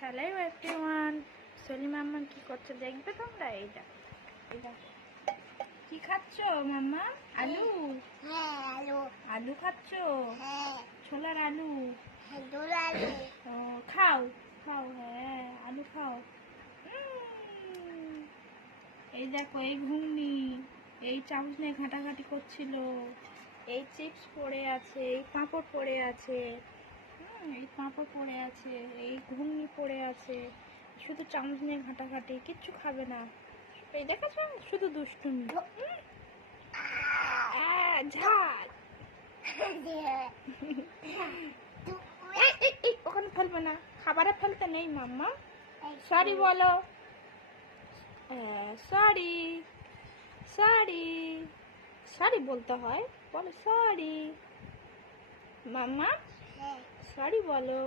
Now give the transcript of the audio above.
Hello everyone, সলি মাম্মা কি করছে দেখবে তোমরা? এইটা এটা কি খাচ্ছ মাম্মা? আলু? হ্যাঁ আলু। আলু খাচ্ছ? হ্যাঁ ছোলার আলু? আলু। ও খাও খাও, হ্যাঁ আলু খাও। উম, এই দেখো এই ঘুগনি, এই চামচ নিয়ে ঘাঁটাঘাঁটি করছিল, এই চিপস পড়ে আছে, এই পাঁপড় পড়ে আছে, এই পাঁপড় পড়ে আছে, এই ঘুগনি পড়ে আছে, শুধু চামচ নিয়ে ঘাঁটাঘাঁটি, কিচ্ছু খাবে না। এই দেখেছো শুধু দুষ্টুমি। ঝাল। ওখানে ফেলবে না, খাবারে ফেলতে নেই মাম্মা। সরি বলো, সরি সরি সরি বলতে হয়, বলো সরি মাম্মা, সরি বলো।